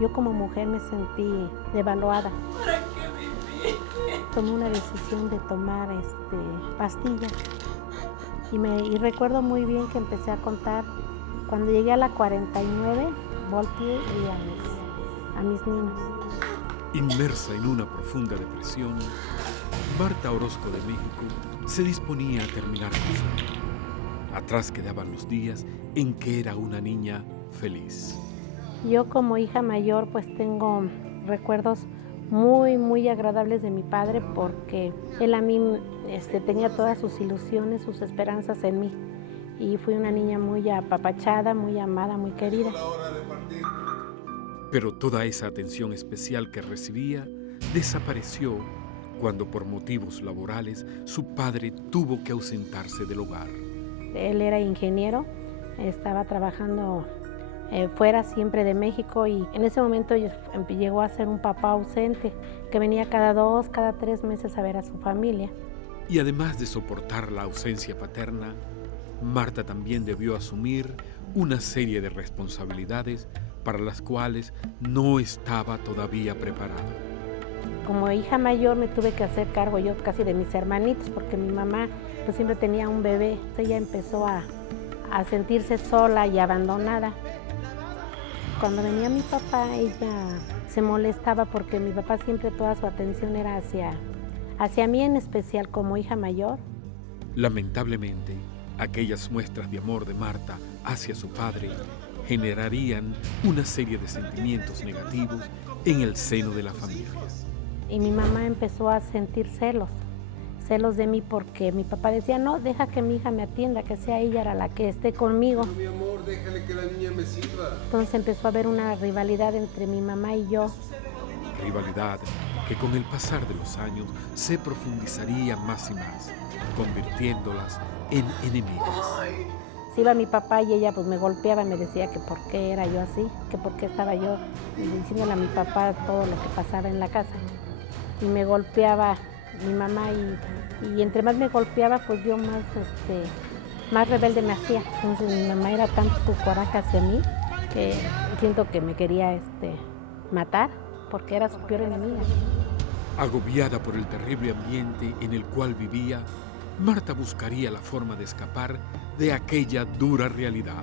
Yo como mujer me sentí devaluada. ¿Para qué viví? Tomé una decisión de tomar pastillas y recuerdo muy bien que empecé a contar. Cuando llegué a la 49, volteé y vi a mis niños. Inmersa en una profunda depresión, Marta Orozco de México se disponía a terminar con su vida. Atrás quedaban los días en que era una niña feliz. Yo como hija mayor pues tengo recuerdos muy, muy agradables de mi padre porque él a mí tenía todas sus ilusiones, sus esperanzas en mí. Y fui una niña muy apapachada, muy amada, muy querida. Pero toda esa atención especial que recibía desapareció cuando por motivos laborales su padre tuvo que ausentarse del hogar. Él era ingeniero, estaba trabajando fuera siempre de México y en ese momento llegó a ser un papá ausente que venía cada 2, cada 3 meses a ver a su familia. Y además de soportar la ausencia paterna, Marta también debió asumir una serie de responsabilidades para las cuales no estaba todavía preparada. Como hija mayor me tuve que hacer cargo yo casi de mis hermanitos porque mi mamá pues siempre tenía un bebé. Ella empezó a sentirse sola y abandonada. Cuando venía mi papá, ella se molestaba porque mi papá siempre toda su atención era hacia mí en especial como hija mayor. Lamentablemente, aquellas muestras de amor de Marta hacia su padre generarían una serie de sentimientos negativos en el seno de la familia. Y mi mamá empezó a sentir celos de mí porque mi papá decía, no, deja que mi hija me atienda, que sea ella la que esté conmigo. Pero, mi amor, déjale que la niña me sirva. Entonces empezó a haber una rivalidad entre mi mamá y yo. Rivalidad que con el pasar de los años se profundizaría más y más, convirtiéndolas en enemigas. Si iba mi papá y ella pues me golpeaba y me decía que por qué era yo así, que por qué estaba yo diciéndole a mi papá todo lo que pasaba en la casa. Y me golpeaba mi mamá y entre más me golpeaba pues yo más rebelde me hacía. Entonces mi mamá era tanto su coraje hacia mí que siento que me quería matar porque era su peor enemiga. Agobiada por el terrible ambiente en el cual vivía, Marta buscaría la forma de escapar de aquella dura realidad.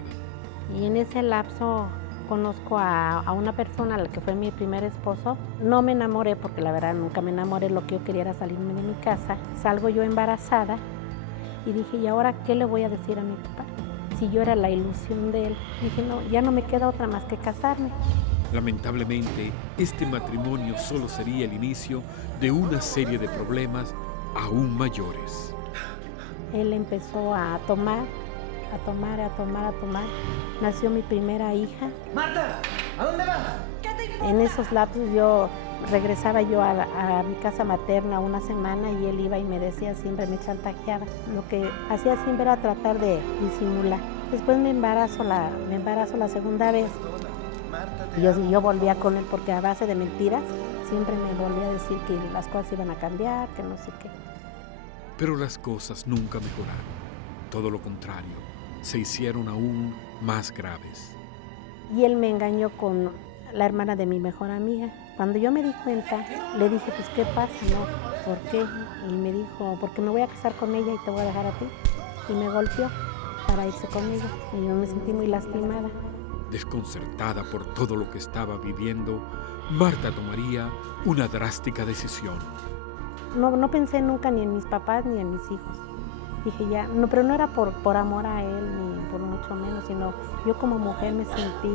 Y en ese lapso conozco a una persona, la que fue mi primer esposo. No me enamoré porque la verdad nunca me enamoré, lo que yo quería era salirme de mi casa. Salgo yo embarazada y dije, ¿y ahora qué le voy a decir a mi papá? Si yo era la ilusión de él. Dije, no, ya no me queda otra más que casarme. Lamentablemente, este matrimonio solo sería el inicio de una serie de problemas aún mayores. Él empezó a tomar. Nació mi primera hija. ¡Marta! ¿A dónde vas? En esos lapsos regresaba yo a mi casa materna una semana y él iba y me decía, siempre me chantajeaba. Lo que hacía siempre era tratar de disimular. Después me embarazo la segunda vez. Y yo volvía con él porque a base de mentiras siempre me volvía a decir que las cosas iban a cambiar, que no sé qué. Pero las cosas nunca mejoraron. Todo lo contrario, se hicieron aún más graves. Y él me engañó con la hermana de mi mejor amiga. Cuando yo me di cuenta, le dije, pues, ¿qué pasa? ¿No? ¿Por qué? Y me dijo, porque me voy a casar con ella y te voy a dejar a ti. Y me golpeó para irse conmigo. Y yo me sentí muy lastimada. Desconcertada por todo lo que estaba viviendo, Marta tomaría una drástica decisión. No pensé nunca ni en mis papás ni en mis hijos. Dije ya, no, pero no era por amor a él ni por mucho menos, sino yo como mujer me sentí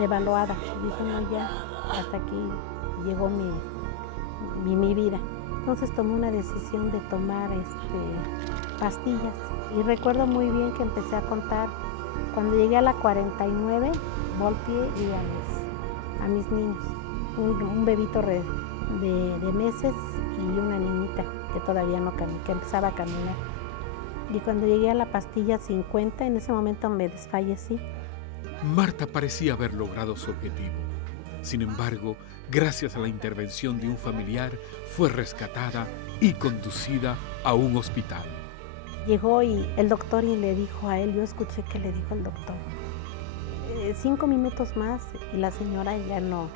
devaluada. Dije, no, ya, hasta aquí llegó mi vida. Entonces tomé una decisión de tomar pastillas. Y recuerdo muy bien que empecé a contar. Cuando llegué a la 49, volteé y vi a mis niños. Un bebito de meses y una niñita que todavía no caminaba, que empezaba a caminar. Y cuando llegué a la pastilla 50, en ese momento me desfallecí. Marta parecía haber logrado su objetivo. Sin embargo, gracias a la intervención de un familiar, fue rescatada y conducida a un hospital. Llegó y el doctor y le dijo a él, yo escuché que le dijo el doctor, 5 minutos más y la señora ya no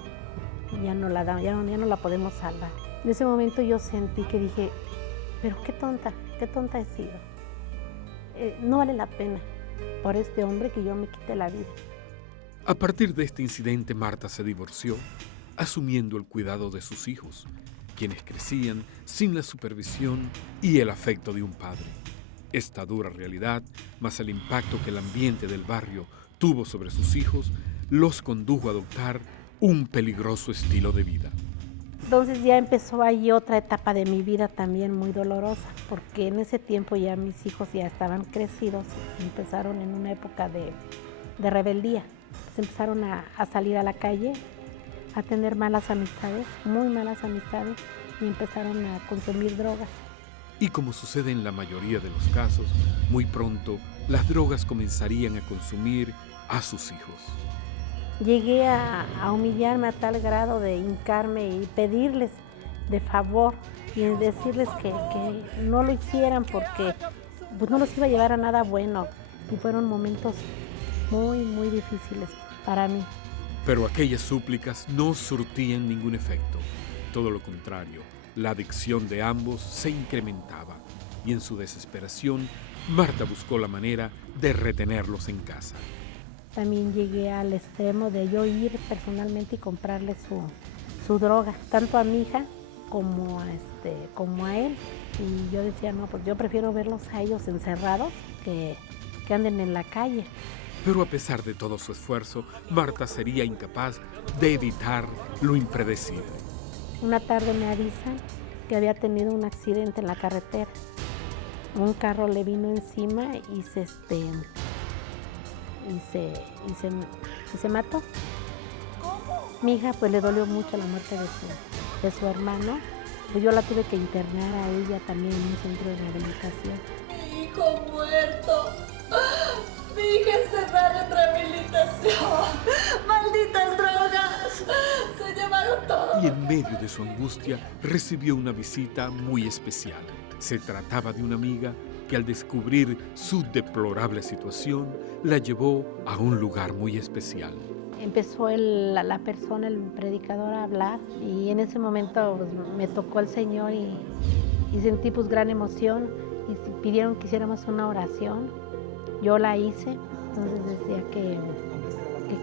la podemos salvar. En ese momento yo sentí que dije, pero qué tonta he sido. No vale la pena por este hombre que yo me quite la vida. A partir de este incidente, Marta se divorció, asumiendo el cuidado de sus hijos, quienes crecían sin la supervisión y el afecto de un padre. Esta dura realidad, más el impacto que el ambiente del barrio tuvo sobre sus hijos, los condujo a adoptar un peligroso estilo de vida. Entonces ya empezó ahí otra etapa de mi vida también muy dolorosa, porque en ese tiempo ya mis hijos ya estaban crecidos y empezaron en una época de rebeldía. Pues empezaron a salir a la calle, a tener malas amistades, muy malas amistades, y empezaron a consumir drogas. Y como sucede en la mayoría de los casos, muy pronto las drogas comenzarían a consumir a sus hijos. Llegué a humillarme a tal grado de hincarme y pedirles de favor y decirles que no lo hicieran porque pues, no los iba a llevar a nada bueno. Y fueron momentos muy, muy difíciles para mí. Pero aquellas súplicas no surtían ningún efecto. Todo lo contrario, la adicción de ambos se incrementaba y en su desesperación, Marta buscó la manera de retenerlos en casa. También llegué al extremo de yo ir personalmente y comprarle su droga, tanto a mi hija como a él. Y yo decía, no, pues yo prefiero verlos a ellos encerrados que anden en la calle. Pero a pesar de todo su esfuerzo, Marta sería incapaz de evitar lo impredecible. Una tarde me avisan que había tenido un accidente en la carretera. Un carro le vino encima y se mató. Mi hija pues le dolió mucho la muerte de su hermano. Pues yo la tuve que internar a ella también en un centro de rehabilitación. Mi hijo muerto. Mi hija encerrada en rehabilitación. Malditas drogas. Se llevaron todo. Y en medio de su angustia recibió una visita muy especial. Se trataba de una amiga que al descubrir su deplorable situación la llevó a un lugar muy especial. Empezó la persona, el predicador, a hablar y en ese momento pues, me tocó el Señor y sentí pues gran emoción y pidieron que hiciéramos una oración. Yo la hice, entonces decía que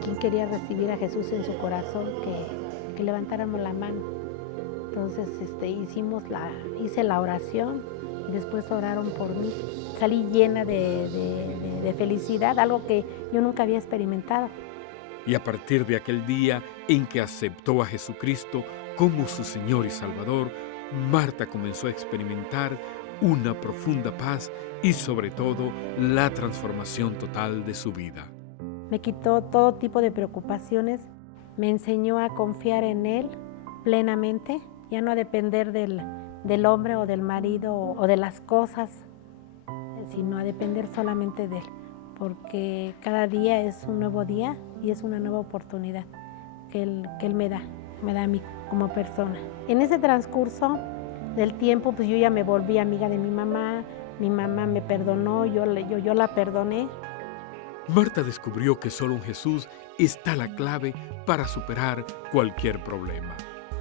quien quería recibir a Jesús en su corazón, que levantáramos la mano. Entonces hice la oración y después oraron por mí. Salí llena de felicidad, algo que yo nunca había experimentado. Y a partir de aquel día en que aceptó a Jesucristo como su Señor y Salvador, Marta comenzó a experimentar una profunda paz y sobre todo la transformación total de su vida. Me quitó todo tipo de preocupaciones, me enseñó a confiar en Él plenamente, ya no a depender del hombre o del marido o de las cosas, sino a depender solamente de Él, porque cada día es un nuevo día y es una nueva oportunidad que Él me da a mí como persona. En ese transcurso del tiempo, pues yo ya me volví amiga de mi mamá me perdonó, yo la perdoné. Marta descubrió que solo en Jesús está la clave para superar cualquier problema.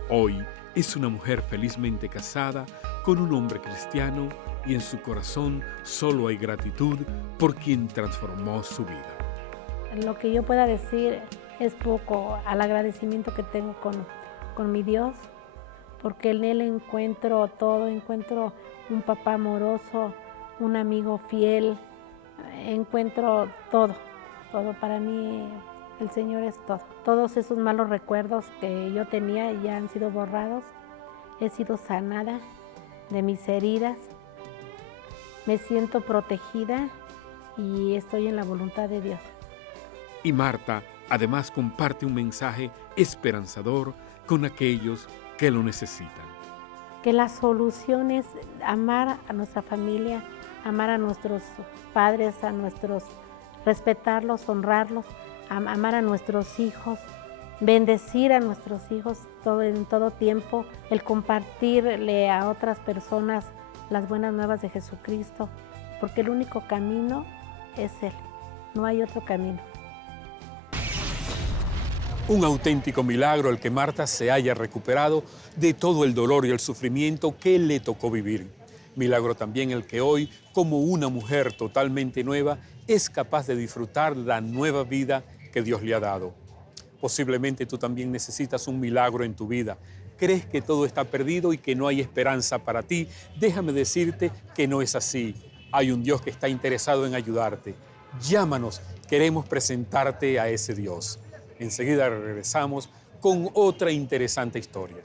Hoy es una mujer felizmente casada con un hombre cristiano y en su corazón solo hay gratitud por quien transformó su vida. Lo que yo pueda decir es poco al agradecimiento que tengo con mi Dios, porque en Él encuentro todo, encuentro un papá amoroso, un amigo fiel, encuentro todo para mí. El Señor es todo. Todos esos malos recuerdos que yo tenía ya han sido borrados. He sido sanada de mis heridas. Me siento protegida y estoy en la voluntad de Dios. Y Marta además comparte un mensaje esperanzador con aquellos que lo necesitan. Que la solución es amar a nuestra familia, amar a nuestros padres, respetarlos, honrarlos, amar a nuestros hijos, bendecir a nuestros hijos en todo tiempo, el compartirle a otras personas las buenas nuevas de Jesucristo, porque el único camino es Él, no hay otro camino. Un auténtico milagro el que Marta se haya recuperado de todo el dolor y el sufrimiento que le tocó vivir. Milagro también el que hoy, como una mujer totalmente nueva, es capaz de disfrutar la nueva vida que Dios le ha dado. Posiblemente tú también necesitas un milagro en tu vida. ¿Crees que todo está perdido y que no hay esperanza para ti? Déjame decirte que no es así. Hay un Dios que está interesado en ayudarte. Llámanos, queremos presentarte a ese Dios. Enseguida regresamos con otra interesante historia.